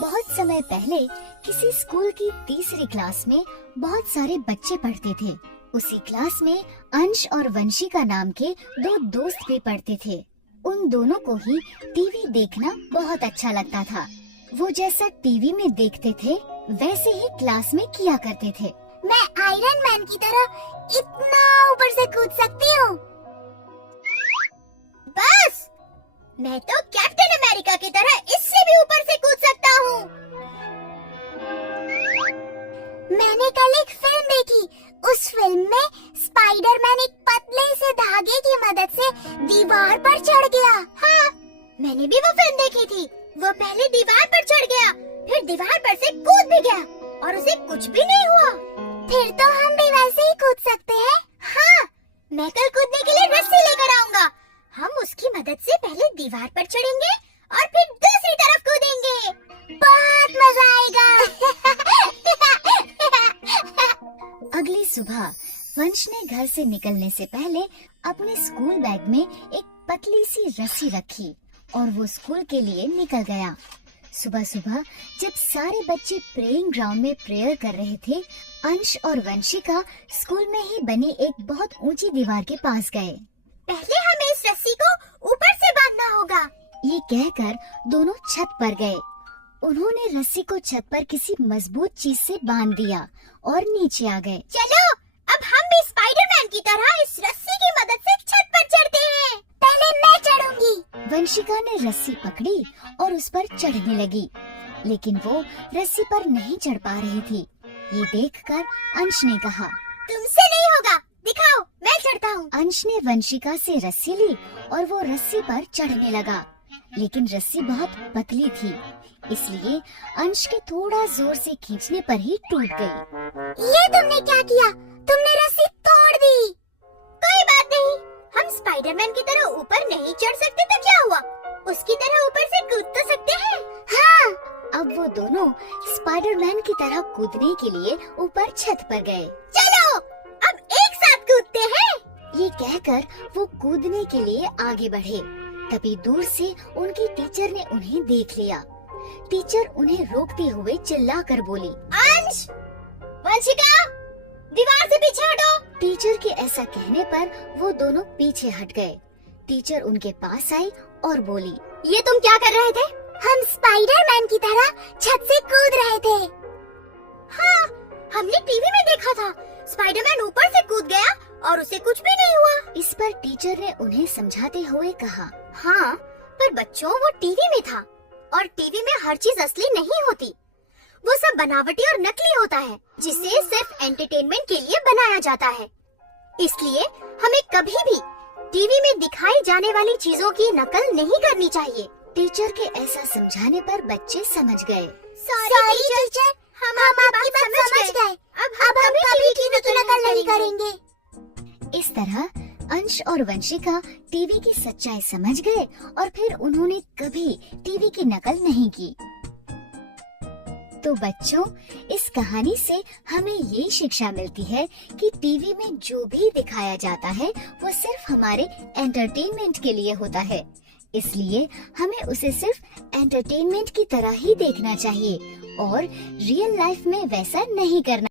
बहुत समय पहले किसी स्कूल की तीसरी क्लास में बहुत सारे बच्चे पढ़ते थे। उसी क्लास में अंश और वंशिका नाम के दो दोस्त भी पढ़ते थे। उन दोनों को ही टीवी देखना बहुत अच्छा लगता था। वो जैसा टीवी में देखते थे वैसे ही क्लास में किया करते थे। मैं आयरन मैन की तरह इतना ऊपर से कूद सकती हूँ। बस मैं तो कैप्टन अमेरिका की तरह इससे भी ऊपर से कूद सकता हूँ। मैंने कल एक फिल्म देखी। उस फिल्म में स्पाइडरमैन एक पतले से धागे की मदद से दीवार पर चढ़ गया। हाँ, मैंने भी वो फिल्म देखी थी। वो पहले दीवार पर चढ़ गया, फिर दीवार पर से कूद भी गया और उसे कुछ भी नहीं हुआ। फिर तो हम भी वैसे ही कूद सकते हैं। हाँ, मैं कल कूदने के लिए रस्सी लेकर आऊंगा। हम उसकी मदद से पहले दीवार पर चढ़ेंगे और फिर दूसरी तरफ कूदेंगे। बहुत मजा आएगा। अगली सुबह वंश ने घर से निकलने से पहले अपने स्कूल बैग में एक पतली सी रस्सी रखी और वो स्कूल के लिए निकल गया। सुबह सुबह जब सारे बच्चे प्रेइंग ग्राउंड में प्रेयर कर रहे थे, अंश और वंशिका स्कूल में ही बनी एक बहुत ऊंची दीवार के पास गए। पहले हमें इस रस्सी को ऊपर से बांधना होगा। ये कहकर दोनों छत पर गए। उन्होंने रस्सी को छत पर किसी मजबूत चीज से बांध दिया और नीचे आ गए। चलो अब हम भी स्पाइडरमैन की तरह इस रस्सी की मदद से छत पर चढ़ते हैं। पहले मैं चढ़ूंगी। वंशिका ने रस्सी पकड़ी और उस पर चढ़ने लगी, लेकिन वो रस्सी पर नहीं चढ़ पा रही थी। ये देखकर अंश ने कहा, तुमसे नहीं होगा, दिखाओ, मैं चढ़ता हूँ। अंश ने वंशिका से रस्सी ली और वो रस्सी पर चढ़ने लगा, लेकिन रस्सी बहुत पतली थी, इसलिए अंश के थोड़ा जोर से खींचने पर ही टूट गई। ये तुमने क्या किया? तुमने रस्सी तोड़ दी। कोई बात नहीं, हम स्पाइडरमैन की तरह ऊपर नहीं चढ़ सकते तो क्या हुआ? उसकी तरह ऊपर से कूद तो सकते हैं। हाँ। अब वो दोनों स्पाइडरमैन की तरह कूदने के लिए ऊपर छत पर गए। चलो अब एक साथ कूदते हैं। ये कहकर वो कूदने के लिए आगे बढ़े। तभी दूर से उनकी टीचर ने उन्हें देख लिया। टीचर उन्हें रोकते हुए चिल्लाकर बोली, अंश, वंशिका, दीवार से पीछे हटो। टीचर के ऐसा कहने पर वो दोनों पीछे हट गए। टीचर उनके पास आई और बोली, ये तुम क्या कर रहे थे? हम स्पाइडरमैन की तरह छत से कूद रहे थे। हाँ, हमने टीवी में देखा था। स्पाइडरमैन ऊपर से कूद गया और उसे कुछ भी नहीं हुआ। इस पर टीचर ने उन्हें समझाते हुए कहा, हाँ, पर बच्चों वो टीवी में था और टीवी में हर चीज असली नहीं होती। वो सब बनावटी और नकली होता है, जिसे सिर्फ एंटरटेनमेंट के लिए बनाया जाता है। इसलिए हमें कभी भी टीवी में दिखाई जाने वाली चीजों की नकल नहीं करनी चाहिए। टीचर के ऐसा समझाने पर बच्चे समझ गए। सॉरी टीचर, हम आपकी बात समझ गए। अब हम कभी टीवी की नकल नहीं करेंगे। इस तरह अंश और वंशिका टीवी की सच्चाई समझ गए और फिर उन्होंने कभी टीवी की नकल नहीं की। तो बच्चों, इस कहानी से हमें ये शिक्षा मिलती है कि टीवी में जो भी दिखाया जाता है वो सिर्फ हमारे एंटरटेनमेंट के लिए होता है। इसलिए हमें उसे सिर्फ एंटरटेनमेंट की तरह ही देखना चाहिए और रियल लाइफ में वैसा नहीं करना।